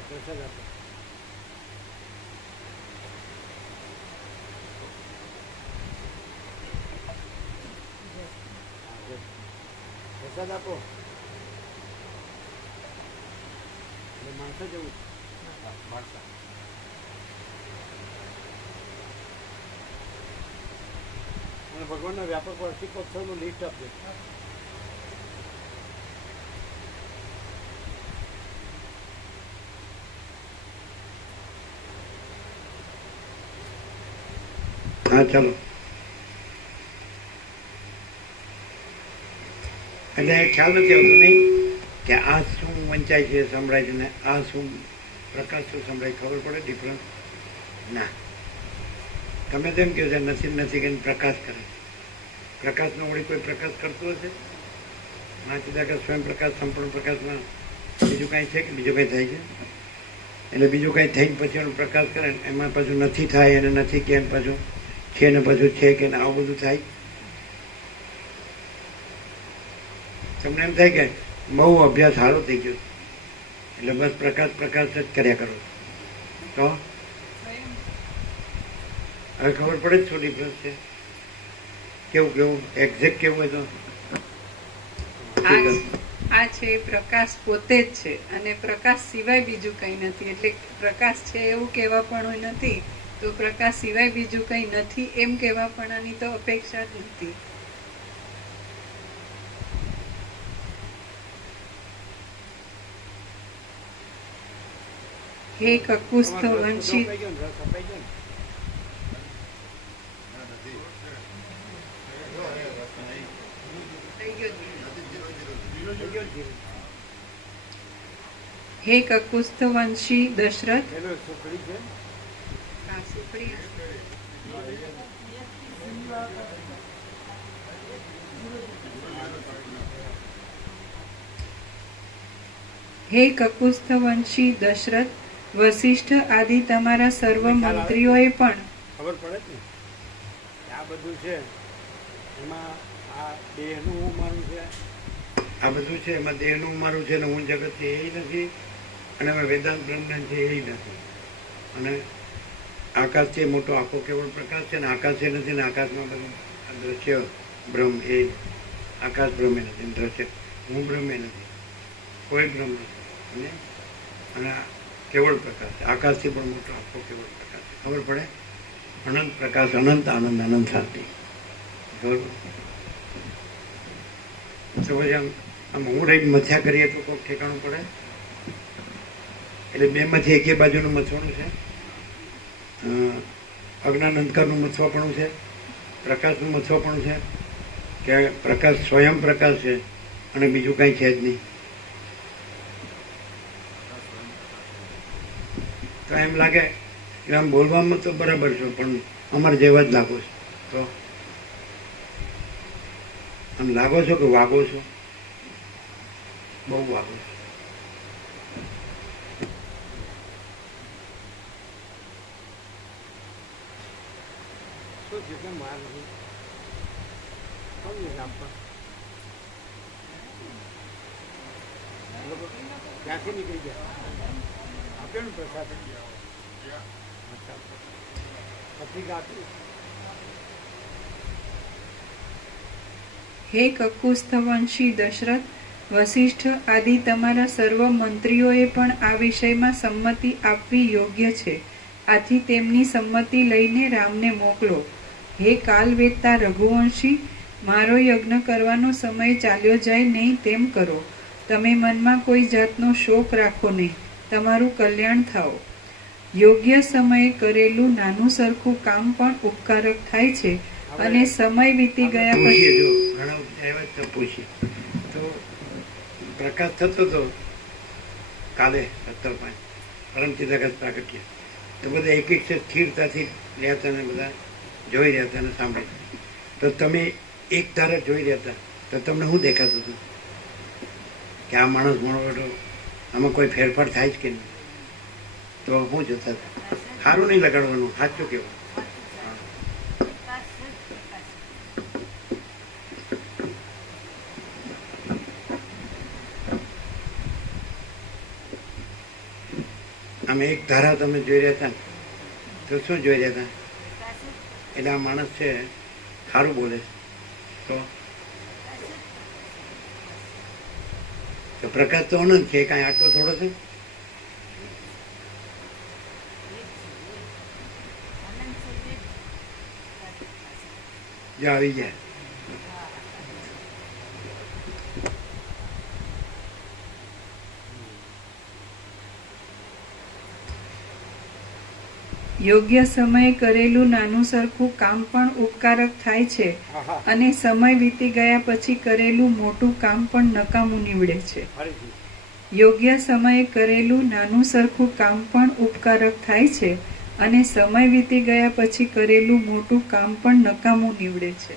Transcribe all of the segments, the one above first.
પ્રસાદ આપે પ્રસાદ આપો એટલે માણસો જેવું માણસો અને ભગવાનના વ્યાપક વાર્ષિકોત્સવનું લિસ્ટ આપજો. હા, ચાલો. એટલે ખ્યાલ નથી આવતો નહીં કે આ શું વંચાય છે સંભળાય છે ને આ શું પ્રકાશ શું સંભળાય ખબર પડે ડિફરન્સ ના. તમે તેમ કહો છો નસીબ નસીબ નથી પ્રકાશ કરે. પ્રકાશનો વળી કોઈ પ્રકાશ કરતો હશે? કે સ્વયં પ્રકાશ, સંપૂર્ણ પ્રકાશમાં બીજું કાંઈ છે કે બીજું કાંઈ થાય છે? એટલે બીજું કાંઈ થઈને પછી એનો પ્રકાશ કરે એમાં પાછું નથી થાય અને નથી કે પાછું છે ને બધું છે કે આવું બધું થાય? તમને એમ થાય કે બહુ અભ્યાસ સારો થઈ ગયો. એટલે બસ પ્રકાશ પ્રકાશ જ કર્યા કરો. તો? હવે ખબર પડે જ શું ડિફરન્સ છે? કેવું કેવું? એક્ઝેક્ટ કેવું હોય તો? આ છે પ્રકાશ પોતે જ છે. અને પ્રકાશ સિવાય બીજું કંઈ નથી. એટલે પ્રકાશ છે એવું કહેવા પણ નથી. તો પ્રકાશ સિવાય બીજું કંઈ નથી એમ કહેવા પણ તો અપેક્ષા જ નથી. હે કકુસ્થ વંશી? હે કકુસ્થ વંશી દશરથ. આ હે કકુસ્થ વંશી દશરથ વશિષ્ઠ આદિ તમારા સર્વ મંત્રીઓએ પણ ખબર પડે ને? આ બધું છે એમાં આ દેહનું હું મારું છે. આ બધું છે એમાં દેહનું મારું છે ને હું જગત છે એ નથી અને એમાં વેદાંત બ્રહ્મ છે એ નથી. અને આકાશ છે મોટો આખો કેવળ પ્રકાશ છે અને આકાશ છે નથી ને આકાશમાં બધું આ દ્રશ્ય બ્રહ્મ એ આકાશ બ્રહ્મ એ નથી દ્રશ્ય હું બ્રહ્મ એ નથી. કોઈ બ્રહ્મ નથી. અને અને કેવળ પ્રકાશ છે. આકાશથી પણ મોટો આખો કેવળ પ્રકાશ છે. ખબર પડે? અનંત પ્રકાશ, અનંત આનંદ, અનંત શાંતિ. સમજ આમ આમ હું રહી મથ્યા કરીએ તો કોઈક ઠેકાણું પડે? એટલે બેમાંથી એકે બાજુનું મથવાનું છે. અ, અજ્ઞાન અંધકારનું મથવાપણું છે પ્રકાશનું મથવાપણું છે કે પ્રકાશ સ્વયં પ્રકાશ છે અને બીજું કાંઈ છે જ નહીં. તો એમ લાગે કે આમ બોલવામાં તો બરાબર છો પણ અમારે જેવા જ લાગો છો. તો? આમ લાગો છો કે વાગો છો? બહુ વાગો છો. કેમ વાર નથી કોણ એ લોકો ક્યાંથી નીકળી ગયા આપ્યો ને અચ્છા. પત્રિકા આપી હે કકુસ્થ વંશી દશરથ, વસિષ્ઠ આદિ તમારા સર્વ મંત્રીઓએ પણ આ વિષયમાં સંમતિ આપવી યોગ્ય છે. આથી તેમની સંમતિ લઈને રામને મોકલો. હે કાલ વેદતા રઘુવંશી મારો યજ્ઞ કરવાનો સમય ચાલ્યો જાય નહીં તેમ કરો. તમે મનમાં કોઈ જાતનો શોક રાખો નહીં. તમારું કલ્યાણ થાઓ. યોગ્ય સમયે કરેલું નાનું સરખું કામ પણ ઉપકારક થાય છે અને સમય વીતી ગયા પછી પૂછીએ તો પ્રકાશ થતો હતો કાલે સત્તર પાંચ પ્રાગટ્ય તો બધા એક એક સ્થિરતાથી રહ્યા હતા બધા જોઈ રહ્યા હતા અને સાંભળી. તો તમે એક ધારા જોઈ રહ્યા હતા. તો તમને શું દેખાતું હતું? કે આ માણસ મોણો બેઠો આમાં કોઈ ફેરફાર થાય જ કે નહીં? તો શું જોતા હતા. સારું નહીં લગાડવાનું. સાચું કેવું? આમ એક ધારા તમે જોઈ રહ્યા હતા તો શું જોઈ રહ્યા હતા? એટલે આ માણસ છે સારું બોલે તો? પ્રકાશ તો અનંત છે કાંઈ આટલો થોડો છે? આવી જાય. યોગ્ય સમયે કરેલું નાનું સરખું કામ પણ ઉપકારક થાય છે. અને સમય વીતી ગયા પછી કરેલું મોટું કામ પણ નકામું નીવડે છે. યોગ્ય સમયે કરેલું નાનું સરખું કામ પણ ઉપકારક થાય છે અને સમય વીતી ગયા પછી કરેલું મોટું કામ પણ નકામું નીવડે છે.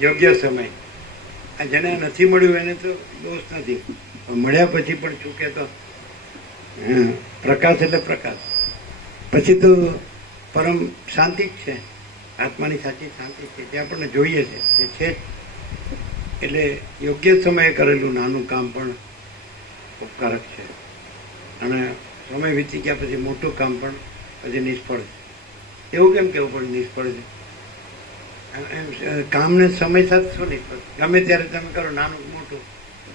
યોગ્ય સમય. આ જેને નથી મળ્યું એને તો દોષ નથી. મળ્યા પછી પણ ચૂકે તો હમ, પ્રકાશ એટલે પ્રકાશ. પછી તો પરમ શાંતિ જ છે. આત્માની સાચી શાંતિ છે, જે આપણને જોઈએ છે, એ છે. એટલે યોગ્ય સમયે કરેલું નાનું કામ પણ ઉપકારક છે. અને સમય વીતી ગયા પછી મોટું કામ પણ પછી નિષ્ફળ છે. એવું કેમ કેવું પણ નિષ્ફળ છે? એમ કામને સમય સાથે શું નહીં ગમે ત્યારે તમે કરો નાનું મોટું,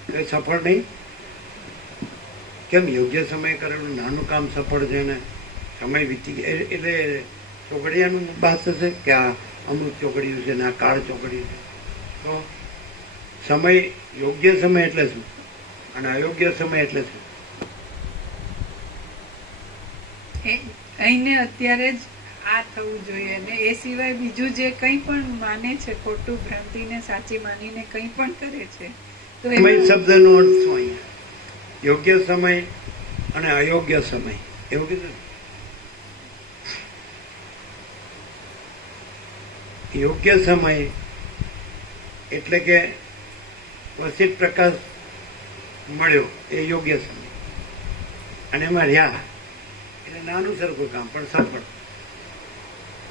તો સફળ નહીં. કેમ? યોગ્ય સમયે કરેલું નાનું કામ સફળ છે ને સમય વીતી ગયા એટલે ચોકડીયાનું બાત થશે કે આ અમૃત ચોકડીયું છે ને આ કાળ ચોકડીયું છે? તો સમય યોગ્ય સમય એટલે શું? અને અયોગ્ય સમય એટલે શું? અહીંને અત્યારે જ આ થવું જોઈએ. ને એ સિવાય બીજું જે કંઈ પણ માને છે ખોટું ભ્રાંતિને સાચી માનીને કંઈ પણ કરે છે તો સમય શબ્દનો અર્થ શું અહીંયા? યોગ્ય સમય અને અયોગ્ય સમય. એવું કીધું યોગ્ય સમય, એટલે કે વસિત પ્રકાશ મળ્યો એ યોગ્ય સમય. અને એમાં રહ્યા. એટલે નાનું સરખું કામ, પણ સફળ.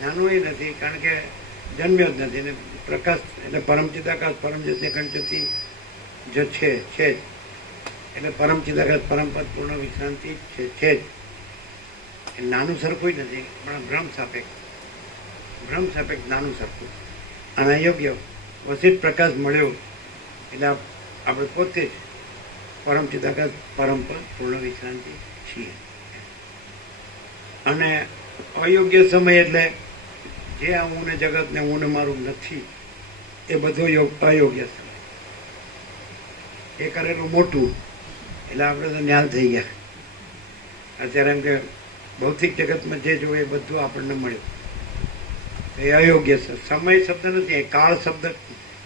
નાનું એ નથી, કારણ કે જન્મ્યો જ નથી. ને પ્રકાશ, એટલે પરમચિદાકાશ પરમ જતે જો છે છે જ. એટલે પરમ પરમપદ, પૂર્ણ વિશ્રાંતિ છે છે જ. એ નાનું સરખું જ નથી, પણ ભ્રમ સાપેક્ષ. ભ્રમ સાપેક્ષ નાનું સરખું અને અયોગ્ય વસિત પ્રકાશ મળ્યો એટલે આપણે પોતે જ પરમ ચિદાકાશ પરમ પૂર્ણ વિશ્રાંતિ છીએ. અને અયોગ્ય સમય એટલે જે આ હું ને જગત ને હું ને મારું નથી, એ બધો યોગ અયોગ્ય સમય. એ કરેલું મોટું, એટલે આપણે તો ન્યાલ થઈ ગયા. અત્યારે એમ કે ભૌતિક જગતમાં જે જોવે એ બધું આપણને મળ્યું. એ અયોગ્ય છે. સમય શબ્દ નથી, એ કાળ શબ્દ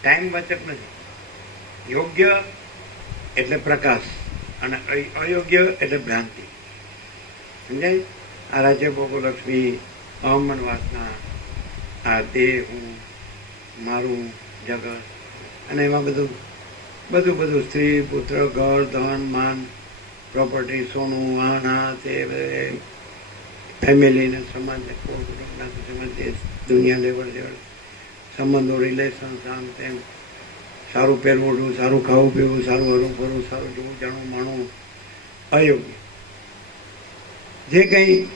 ટાઈમ વાચક નથી. યોગ્ય એટલે પ્રકાશ અને અયોગ્ય એટલે ભ્રાંતિ. સમજાય? આ રાજ્ય લક્ષ્મી અવમન વાસના આ દેહ હું, મારું જગત અને એમાં બધું બધું બધું. સ્ત્રી, પુત્ર, ઘર, ધન, માન પ્રોપર્ટી સોનું આના તે ફેમિલીને સમાજ સમાજ દુનિયા લેવડ દેવડ. સંબંધો રિલેશન આમ તેમ. સારું પહેરવું ઓઢવું સારું ખાવું, પીવું, સારું હરવું, ફરવું, સારું જોવું, જાણવું, માણવું, અયોગ્ય. જે કંઈ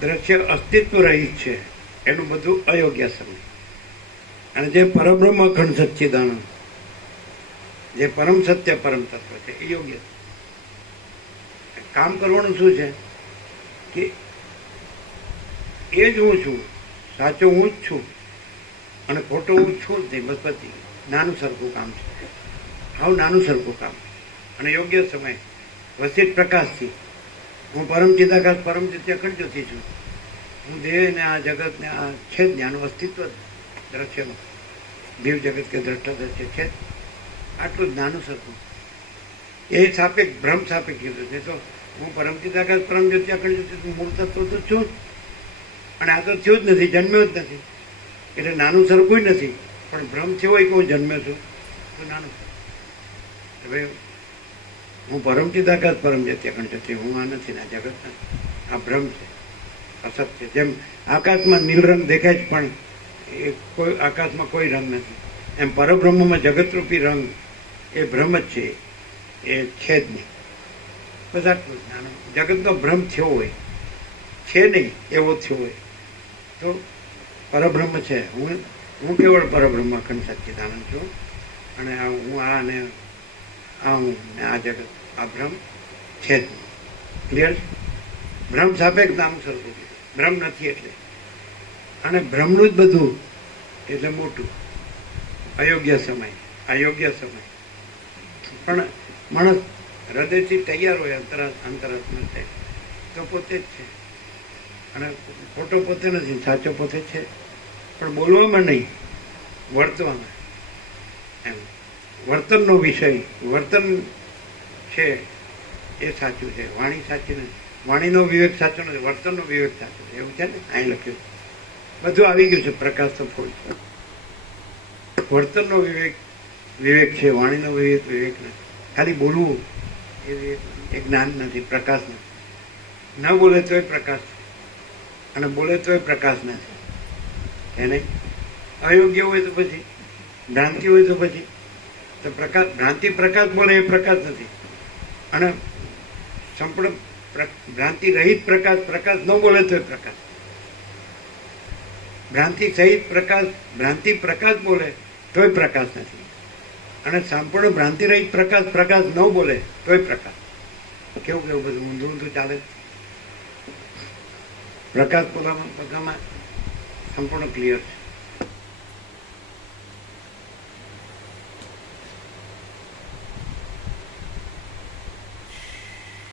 દ્રશ્ય અસ્તિત્વ રહિત છે, એનું બધું અયોગ્ય સમય. અને જે પરબ્રહ્મ અખંડ સચ્ચિદાનંદ, જે પરમ સત્ય, પરમ તત્વ છે, એ યોગ્ય કામ કરવાનું શું છે? કે એ જ હું છું સાચો હું જ છું અને ખોટો હું છું જ નહીં, બસ નાનું સરખું કામ છે. હાવ નાનું સરખું કામ. અને યોગ્ય સમય વસિત પ્રકાશથી હું પરમ ચિદાકાશ પરમ ચિત્ય કંચોથી છું. હું દેહ ને આ જગતને આ છે જ આનું અસ્તિત્વ દ્રશ્યમાં. દેવ જગત કે દ્રષ્ટા દ્રશ્ય છે આટલું જ નાનું સરખું. એ સાપેક્ષ ભ્રમ સાપેક્ષ કીધું છે. તો હું પરમ ચિદાકાશ પરમ જ્યોત્યા કંચોથી મૂળ તત્વ તો છું. અને આ તો થયું જ નથી, જન્મ્યો જ નથી. એટલે નાનું સરખું નથી, પણ ભ્રમ થયો હોય કે હું જન્મ્યો છું, તો નાનું. હવે હું પરમચિત ચિદાકાશ પરમ જત્ય કંચોથી હું આ નથી ના જગત આ ભ્રમ છે, અસત છે. જેમ આકાશમાં નીલ રંગ દેખાય છે, પણ એ કોઈ આકાશમાં કોઈ રંગ નથી. એમ પરબ્રહ્મમાં જગતરૂપી રંગ, એ ભ્રમ જ છે, એ છે જ નહીં. બસ આટલું જગતનો ભ્રમ થયો હોય, છે નહીં, એવો થયો હોય. તો પરબ્રહ્મ છે. હું હું કેવળ પરબ્રહ્મ અખંડ સચ્ચિદાનંદ છું. અને હું આ અને આ હું ને આ જગત, આ ભ્રમ છે જ. ક્લિયર ભ્રમ સાપેક્ષ નામ સરખું ભ્રમ નથી એટલે. અને ભ્રમનું જ બધું એટલે મોટું. અયોગ્ય સમય અયોગ્ય સમય. પણ માણસ હૃદયથી તૈયાર હોય અંતરા, અંતરાત્મા તો પોતે જ છે. અને ખોટો પોતે નથી, સાચો પોતે છે. પણ બોલવામાં નહીં, વર્તવામાં. એમ. વર્તનનો વિષય, વર્તન છે, એ સાચું છે. વાણી સાચી નથી. વાણીનો વિવેક સાચો નથી, વર્તનનો વિવેક સાચો છે એવું છે ને? અહીં લખ્યું. બધું આવી ગયું છે, પ્રકાશ તો ફોડ વર્તનનો વિવેક વિવેક છે, વાણીનો વિવેક વિવેક નથી. ખાલી બોલવું એ વિવેક એ જ્ઞાન નથી, પ્રકાશ નથી. ન બોલે તોય પ્રકાશ છે અને બોલે તોય પ્રકાશ નથી. એને અયોગ્ય હોય તો પછી? ભ્રાંતિ હોય તો પછી? તો પ્રકાશ, ભ્રાંતિ પ્રકાશ બોલે એ પ્રકાશ નથી. અને સંપૂર્ણ પ્ર- ભ્રાંતિ રહિત પ્રકાશ પ્રકાશ ન બોલે તોય પ્રકાશ. ભ્રાંતિ સહિત પ્રકાશ, ભ્રાંતિ પ્રકાશ બોલે તોય પ્રકાશ નથી. અને સંપૂર્ણ ભ્રાંતિ રહિત પ્રકાશ પ્રકાશ ન બોલે તોય પ્રકાશ. કેવું કેવું બધું ઊંધું ઊંધું ચાલે? છે. પ્રકાશ બધામાં સંપૂર્ણ ક્લિયર છે.